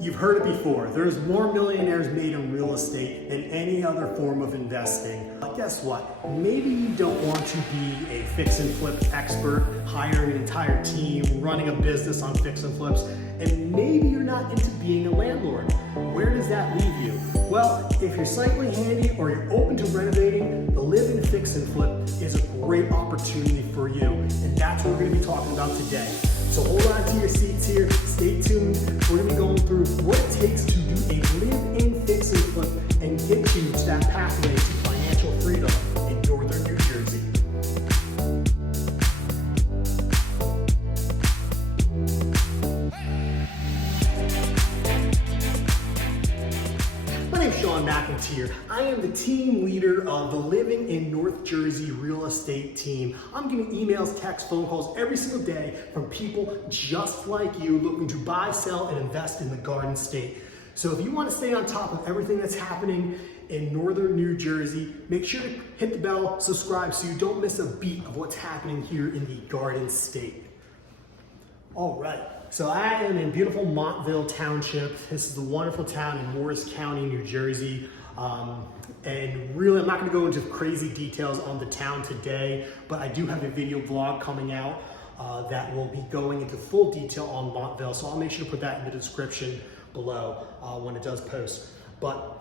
You've heard it before. There's more millionaires made in real estate than any other form of investing. But guess what? Maybe you don't want to be a fix and flip expert, hiring an entire team, running a business on fix and flips, and maybe you're not into being a landlord. Where does that leave you? Well, if you're slightly handy or you're open to renovating, the Live in Fix and Flip is a great opportunity for you. And that's what we're going to be talking about today. So hold on to your seats here, stay tuned. We're gonna be going through what it takes to do a live-in fix and flip and get you to that pathway to financial freedom in northern New Jersey. My name's Shawn. I am the team leader of the Living in North Jersey real estate team. I'm getting emails, texts, phone calls every single day from people just like you looking to buy, sell, and invest in the Garden State. So if you want to stay on top of everything that's happening in northern New Jersey, make sure to hit the bell, subscribe so you don't miss a beat of what's happening here in the Garden State. All right. So I am in beautiful Montville Township. This is the wonderful town in Morris County, New Jersey. And really, I'm not going to go into crazy details on the town today, but I do have a video vlog coming out that will be going into full detail on Montville. So I'll make sure to put that in the description below when it does post. But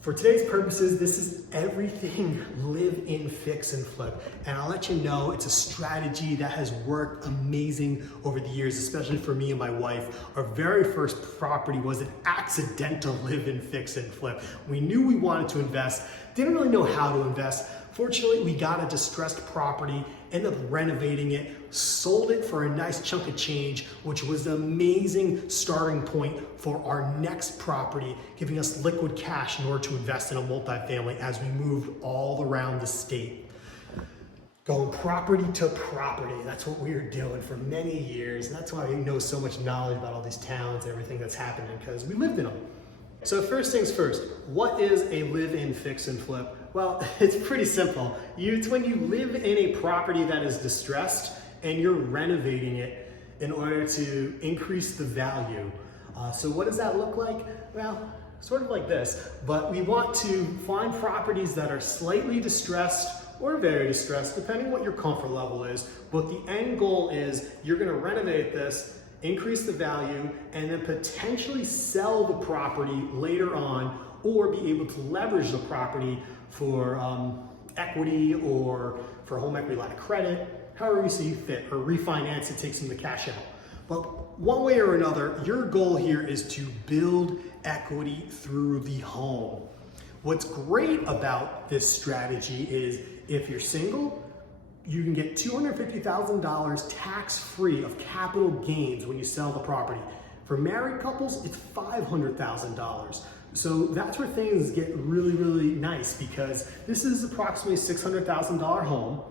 for today's purposes, this is everything live in fix and flip. And I'll let you know it's a strategy that has worked amazing over the years, especially for me and my wife. Our very first property was an accidental live in fix and flip. We knew we wanted to invest, didn't really know how to invest. Fortunately, we got a distressed property, ended up renovating it, sold it for a nice chunk of change, which was an amazing starting point for our next property, giving us liquid cash in order to invest in a multifamily as we moved all around the state. Going property to property, that's what we were doing for many years. And that's why we know so much knowledge about all these towns and everything that's happening, because we lived in them. So first things first, what is a live-in fix and flip? Well, it's pretty simple. It's when you live in a property that is distressed and you're renovating it in order to increase the value. So what does that look like? Well, sort of like this, but we want to find properties that are slightly distressed or very distressed, depending what your comfort level is. But the end goal is you're gonna renovate this, increase the value, and then potentially sell the property later on or be able to leverage the property for equity or for home equity line of credit, however you see fit, or refinance it, take some of the cash out. But one way or another, your goal here is to build equity through the home. What's great about this strategy is if you're single, you can get $250,000 tax-free of capital gains when you sell the property. For married couples, it's $500,000. So that's where things get really, really nice, because this is approximately a $600,000 home.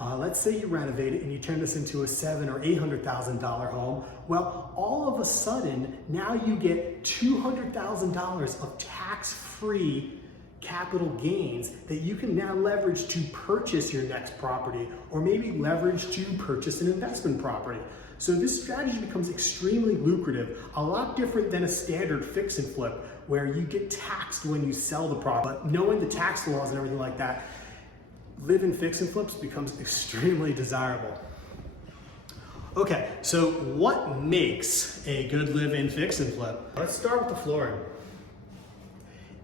Let's say you renovate it and you turn this into a $700,000 or $800,000 home. Well, all of a sudden, now you get $200,000 of tax-free capital gains that you can now leverage to purchase your next property, or maybe leverage to purchase an investment property. So this strategy becomes extremely lucrative, a lot different than a standard fix and flip where you get taxed when you sell the property. But knowing the tax laws and everything like that, live in fix and flips becomes extremely desirable. Okay, so what makes a good live in fix and flip? Let's start with the flooring.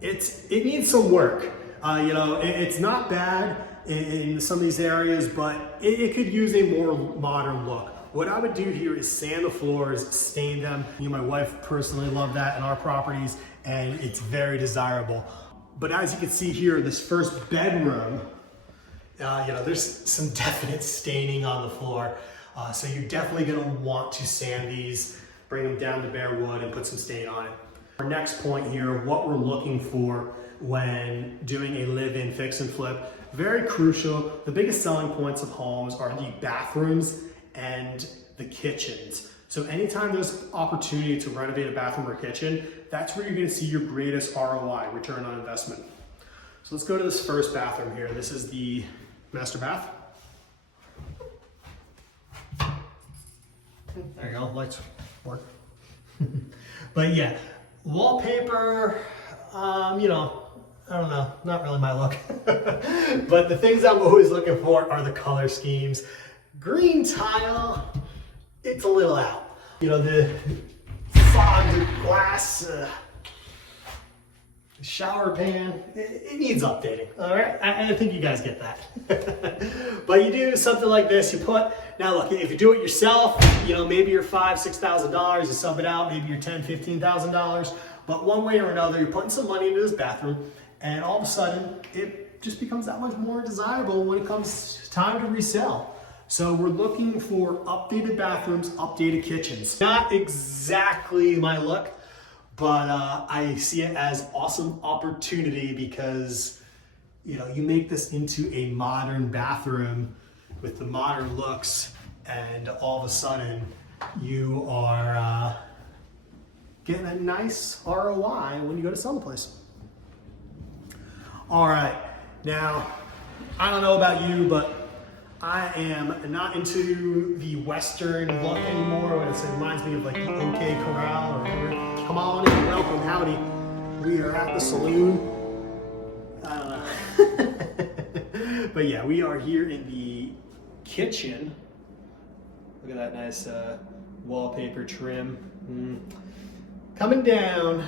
It needs some work. It's not bad in some of these areas, but it could use a more modern look. What I would do here is sand the floors, stain them. Me and my wife personally love that in our properties, and it's very desirable. But as you can see here, this first bedroom, there's some definite staining on the floor. So you're definitely gonna want to sand these, bring them down to bare wood and put some stain on it. Our next point here, what we're looking for when doing a live-in fix and flip, very crucial. The biggest selling points of homes are the bathrooms and the kitchens. So anytime there's opportunity to renovate a bathroom or kitchen, that's where you're gonna see your greatest ROI, return on investment. So let's go to this first bathroom here. This is the master bath. There you go, lights work. But yeah, Wallpaper, you know, I don't know, not really my look. But the things I'm always looking for are the color schemes. Green tile, it's a little out. You know, the fogged glass shower pan, it needs updating, all right? I think you guys get that. But you do something like this, you put, now look, if you do it yourself, you know, maybe you're $5,000, $6,000, you sub it out, maybe you're $10,000, $15,000, but one way or another, you're putting some money into this bathroom, and all of a sudden, it just becomes that much more desirable when it comes time to resell. So we're looking for updated bathrooms, updated kitchens. Not exactly my look, but I see it as awesome opportunity because, you know, you make this into a modern bathroom with the modern looks, and all of a sudden you are getting a nice ROI when you go to sell the place. All right, now, I don't know about you, but I am not into the Western look anymore. It reminds me of like the OK Corral or whatever. Come on in, welcome, howdy. We are at the saloon. I don't know. But yeah, we are here in the kitchen. Look at that nice wallpaper trim. Coming down.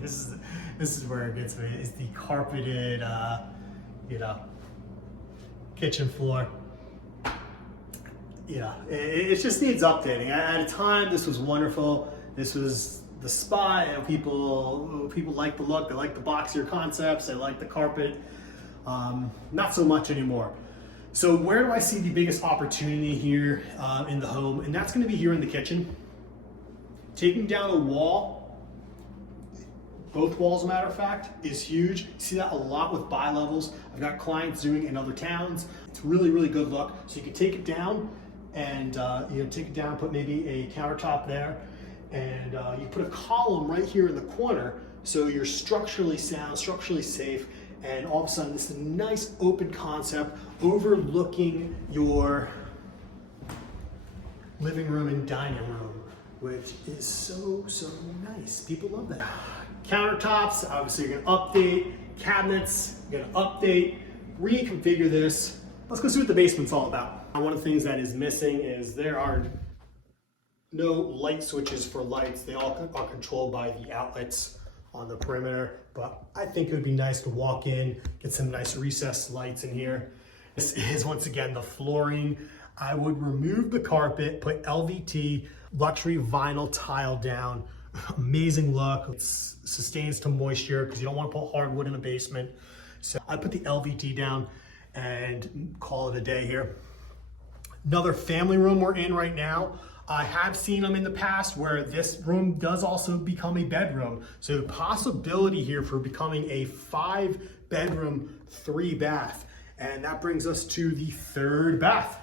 This is where it gets me. It's the carpeted, you know, kitchen floor. Yeah, it just needs updating. At a time, this was wonderful. This was the spot, and people like the look. They like the boxier concepts. They like the carpet. Not so much anymore. So where do I see the biggest opportunity here in the home? And that's going to be here in the kitchen. Taking down a wall. Both walls, as a matter of fact, is huge. You see that a lot with bi-levels. I've got clients doing it in other towns. It's really, really good look. So you can take it down and take it down, put maybe a countertop there, and you put a column right here in the corner so you're structurally sound, structurally safe, and all of a sudden this is a nice open concept overlooking your living room and dining room, which is so, so nice. People love that. Countertops, obviously you're gonna update. Cabinets, you're gonna update, reconfigure this. Let's go see what the basement's all about. One of the things that is missing is there are no light switches for lights. They all are controlled by the outlets on the perimeter, but I think it would be nice to walk in, get some nice recessed lights in here. This is, once again, the flooring. I would remove the carpet, put LVT, luxury vinyl tile down. Amazing look. It sustains to moisture because you don't want to put hardwood in a basement. So I put the LVT down and call it a day here. Another family room we're in right now. I have seen them in the past where this room does also become a bedroom. So the possibility here for becoming a 5-bedroom, 3-bath. And that brings us to the 3rd bath.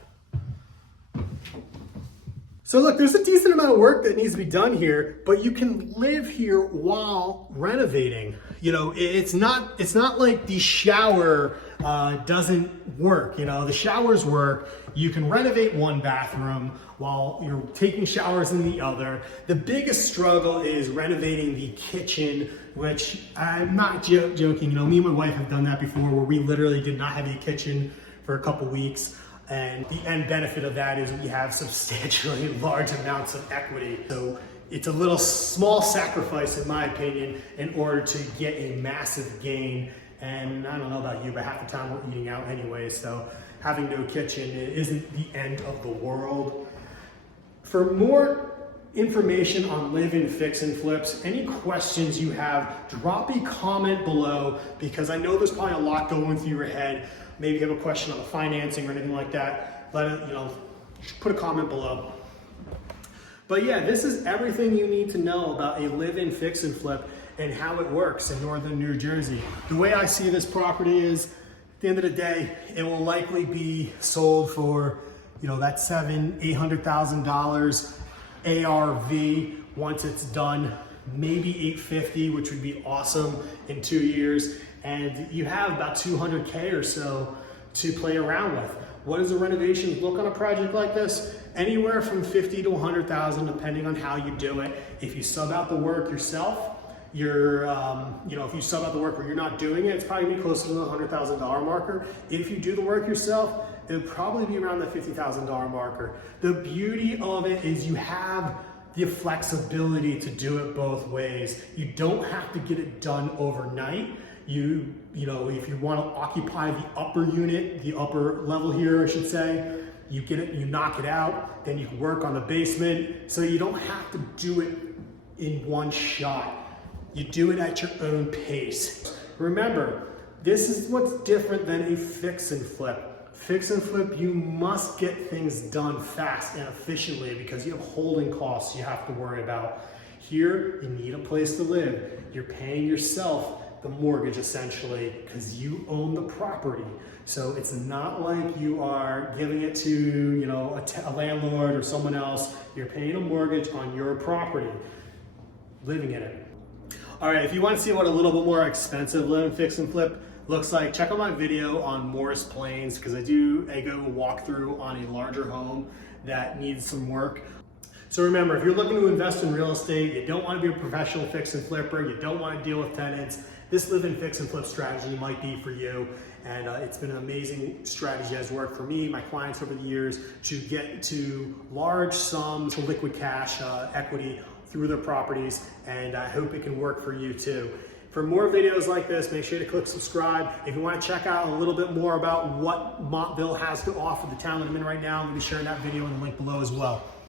So look, there's a decent amount of work that needs to be done here, but you can live here while renovating. You know, it's not like the shower doesn't work. You know, the showers work. You can renovate one bathroom while you're taking showers in the other. The biggest struggle is renovating the kitchen, which I'm not joking. You know, me and my wife have done that before where we literally did not have a kitchen for a couple weeks. And the end benefit of that is we have substantially large amounts of equity. So it's a little small sacrifice, in my opinion, in order to get a massive gain. And I don't know about you, but half the time we're eating out anyway. So having no kitchen isn't the end of the world. For more information on live-in fix and flips, any questions you have, drop a comment below because I know there's probably a lot going through your head. Maybe you have a question on the financing or anything like that, put a comment below. But yeah, this is everything you need to know about a live-in fix and flip and how it works in northern New Jersey. The way I see this property is, at the end of the day, it will likely be sold for, that $700,000, $800,000 ARV once it's done, maybe $850,000, which would be awesome in 2 years. And you have about $200K or so to play around with. What does the renovations look on a project like this? anywhere from 50 to 100,000, depending on how you do it. If you sub out the work yourself, if you sub out the work where you're not doing it, it's probably gonna be closer to the $100,000 marker. If you do the work yourself, it would probably be around the $50,000 marker. The beauty of it is you have the flexibility to do it both ways. You don't have to get it done overnight. If you want to occupy the upper unit, the upper level here, I should say, you get it, you knock it out, then you can work on the basement. So you don't have to do it in one shot. You do it at your own pace. Remember, this is what's different than a fix and flip. Fix and flip, you must get things done fast and efficiently because you have holding costs you have to worry about. Here, you need a place to live. You're paying yourself the mortgage essentially because you own the property. So it's not like you are giving it to a landlord or someone else. You're paying a mortgage on your property, living in it. All right, if you want to see what a little bit more expensive living fix and flip looks like, check out my video on Morris Plains because I go walkthrough on a larger home that needs some work. So remember, if you're looking to invest in real estate, you don't want to be a professional fix and flipper, you don't want to deal with tenants, this live-in fix and flip strategy might be for you. And it's been an amazing strategy, has worked for me, my clients over the years, to get to large sums of liquid cash equity through their properties, and I hope it can work for you too. For more videos like this, make sure to click subscribe. If you want to check out a little bit more about what Montville has to offer, the town that I'm in right now, I'm going to be sharing that video in the link below as well.